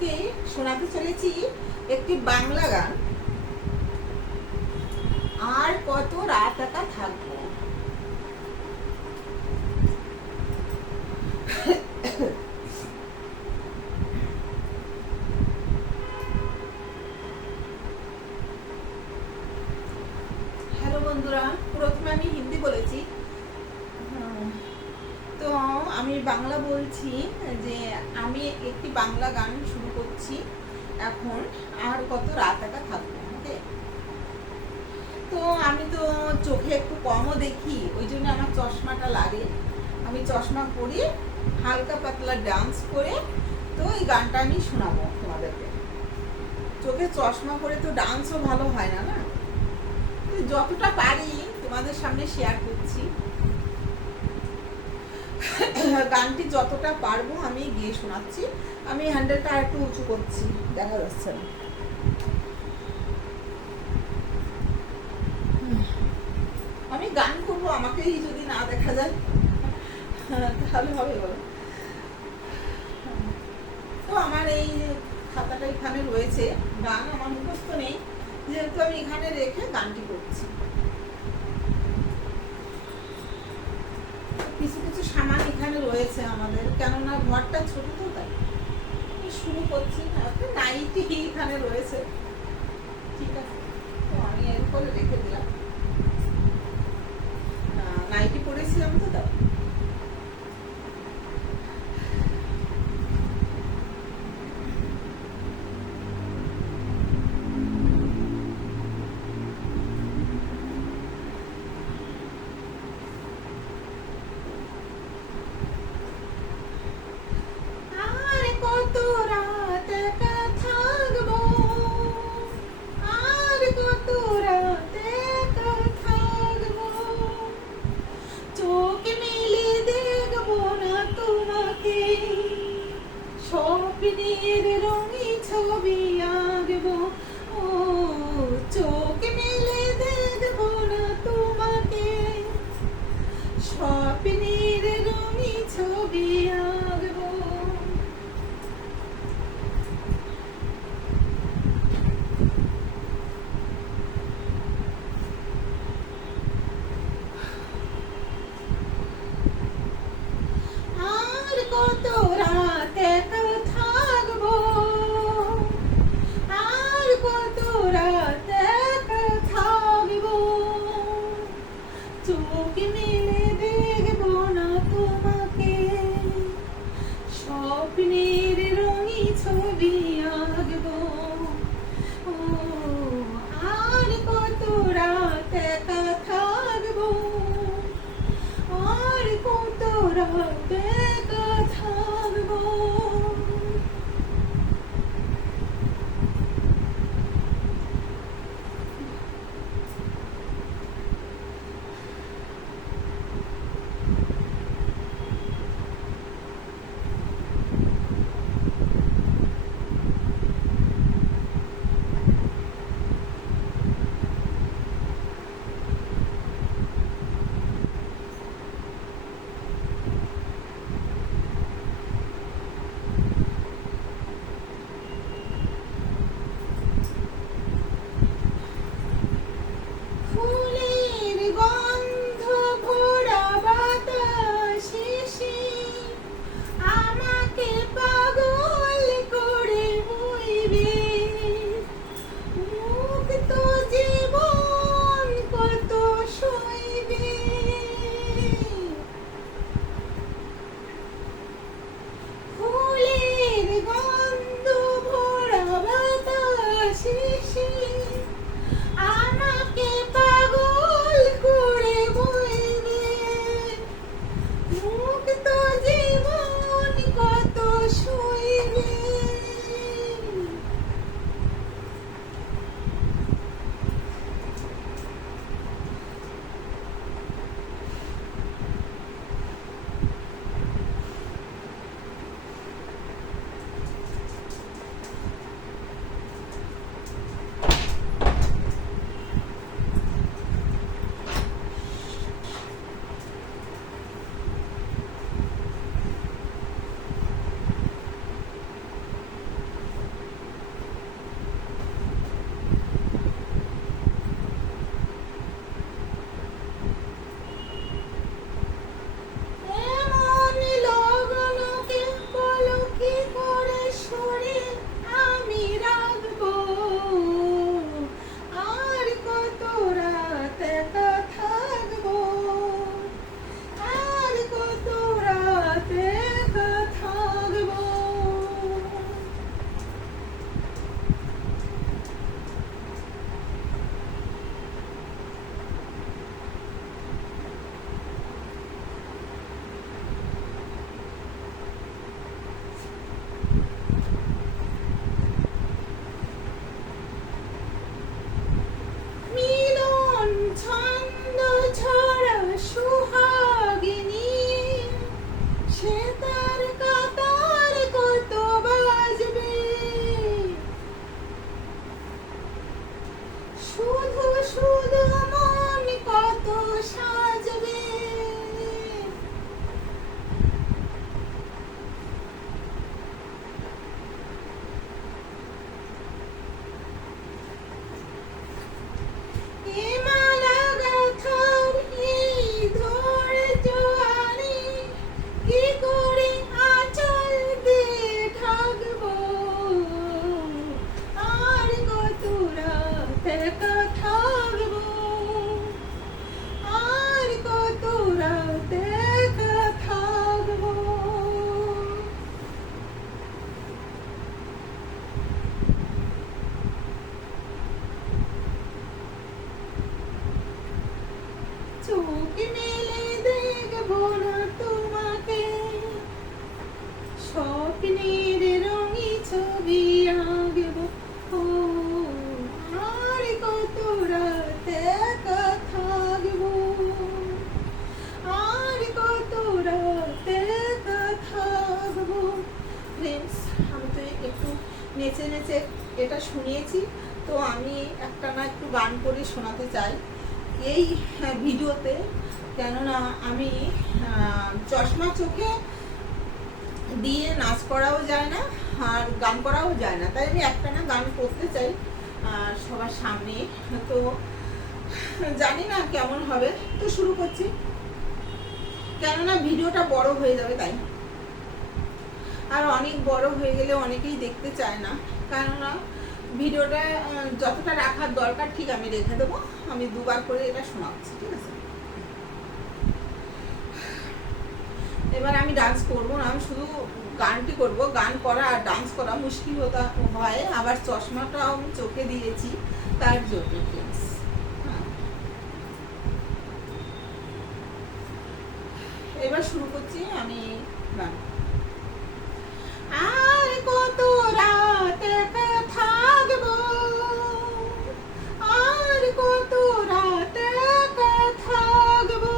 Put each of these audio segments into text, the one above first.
আজকে শোনাতে চলেছি একটি বাংলা গান। আর কত রাত একা থাকবো। হ্যালো বন্ধুরা, প্রথমে আমি হিন্দি বলেছি, তো আমি বাংলা বলছি যে আমি একটি বাংলা গান শুরু করছি এখন। আর কত রাত একা থাকবো। ওকে, তো আমি তো চোখে একটু কমও দেখি, ওই জন্য আমার চশমাটা লাগে। আমি চশমা পরে হালকা পাতলা ডান্স করে তো এই গানটা আমি শোনাবো তোমাদেরকে। চোখে চশমা পরে তো ডান্সও ভালো হয় না, না? যতটা পারি তোমাদের সামনে শেয়ার করছি। গানটি যতটা পারবো আমি গিয়ে শোনাচ্ছি। আমি হ্যান্ডেলটা একটু উঁচু করছি, দেখা যাচ্ছে না। আমি গান করবো, আমাকেই যদি না দেখা যায় তাহলে হবে বলো? তো আমার এই খাতাটা এখানে রয়েছে, গান আমার মুখস্থ নেই, যেহেতু আমি এখানে রেখে গানটি করছি। কিছু কিছু সামান এখানে রয়েছে আমাদের, কেননা ঘরটা ছোট তো, তাই শুরু করছি। একটা নাইটি এখানে রয়েছে, ঠিক আছে, তো আমি এর করে রেখে দিলাম। নাইটি পরেছিলাম তো, তাই আর কত রাত একা থাকবো, আর কত রাত একা থাকবো, চোখ মেলে দেখবো না তোমাকে, স্বপ্নের রঙে ছবি আঁকবো। ও চোখ মেলে দেখবো না তোমাকে, স্বপ্নের রঙে ছবি আঁকবো। আর কত রাত একা থাকবো, আর কত রাত একা থাকবো, চোখ মেলে দেখবো না তোমাকে, স্বপ্নের রঙে ছবি আঁকবো। ও আর কত রাত একা থাকবো, আর কত রাত একা থাকবো। শুনিয়েছি, তো আমি একটা না একটু গান করে শোনাতে চাই এই ভিডিওতে। কেননা আমি চশমা চোখে দিয়ে নাচ করাও যায় না আর গান করাও যায় না, তাই আমি একটা না গান করতে চাই সবার সামনে। তো জানি না কেমন হবে, তো শুরু করছি। কেননা ভিডিওটা বড় হয়ে যাবে তাই, আর অনেক বড় হয়ে গেলে অনেকেই দেখতে চায় না। কেননা ভিডিওটা যতটা রাখার দরকার ঠিক আমি রেখে দেবো। আমি দুবার করে এটা শোনাচ্ছি, ঠিক আছে? এবার আমি ডান্স করবো না, আমি শুধু গানটি করব। গান করা আর ডান্স করা মুশকিল হতে হয়, আবার চশমাটাও আমি চোখে দিয়েছি তার জন্য। এবার শুরু করছি আমি গান। আর কত রাত একা থাকবো, আর কত রাত একা থাকবো,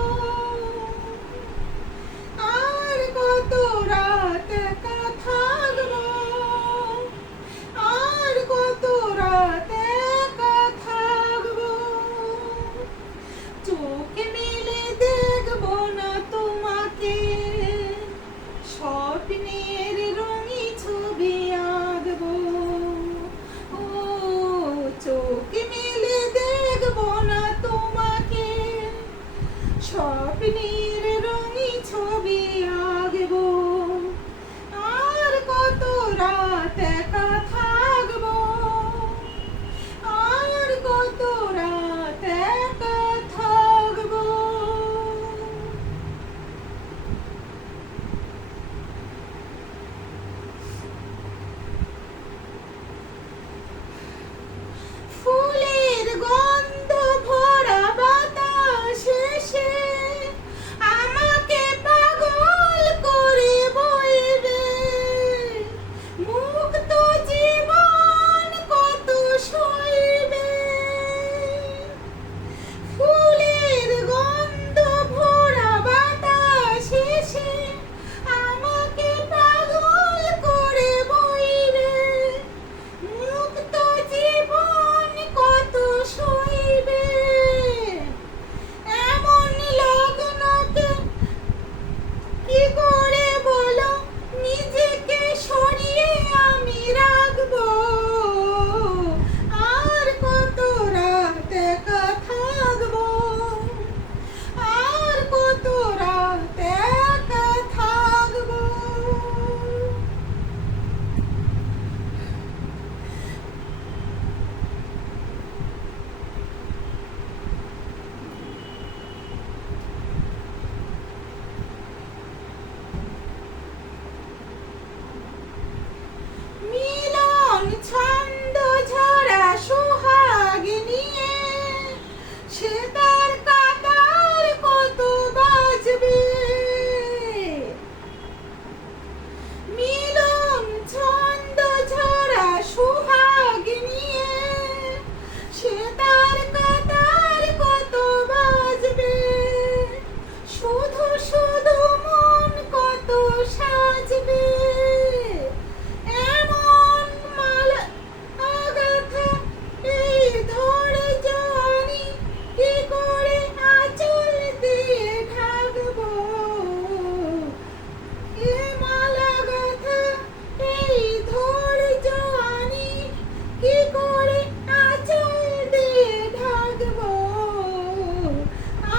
আর কত রাত একা থাকবো, আর কত রাত একা থাকবো, চোখে মেলে দেখবো না তোমাকে, স্বপ্নের রঙি ছবি আঁকবো। ও চোখে মেলে দেখবো না তোমাকে, স্বপ্নের রঙি ছবি আঁকবো, আর কত রাত একা থাকবো, আর কত রাত একা থাকবো। ফুলের গন্ধ ভরা বাতাস এসে আমাকে পাগল করে বইবে, মুক্ত জীবন কত সইবে। ফুলের গন্ধ ভরা বাতাস এসে আমাকে পাগল করে বইবে, মুক্ত জীবন কত সইবে। এমন লগ্নকে কি করে বলো নিজেকে সরিয়ে আমি রাখবো, আর কত রাত একা থাকবো, আর কত রাত একা থাকবো। মিলন ছন্দ ঝরা সোহাগ নিয়ে সে তার কাতার কত বাজবে, মিলন ছন্দ ঝরা সোহাগ নিয়ে সে তার কাতার কত বাজবে, শুধু শুধু মন কত সাজবে। এমন মালা আগাথা এই ধৈর্য আমি কি করে আঁচল দিয়ে ঢাকবো, এ মালা গাথা এই ধৈর্য আমি কি করে আঁচল দিয়ে ঢাকবো,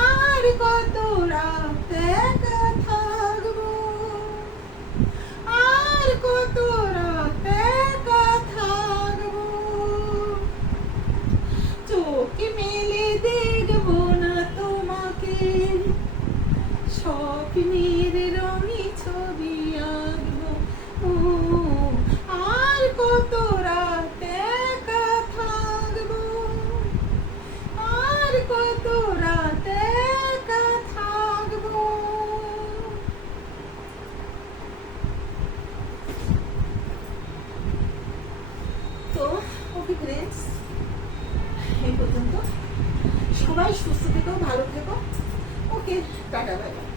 আর কত রাত একা থাকবো, আর কত রাত একা থাকবো, চোখে মেলে দেখবো না তোমাকে, স্বপ্নের রঙি ছবি আঁকবো। ও আর কত রাত একা থাকবো, আর কত রাত একা থাকবো। তো ওকে ফ্রেন্ডস, এই পর্যন্ত। সবাই সুস্থ থেকো, ভালো থেকো। ওকে, টাটা, বাই বাই।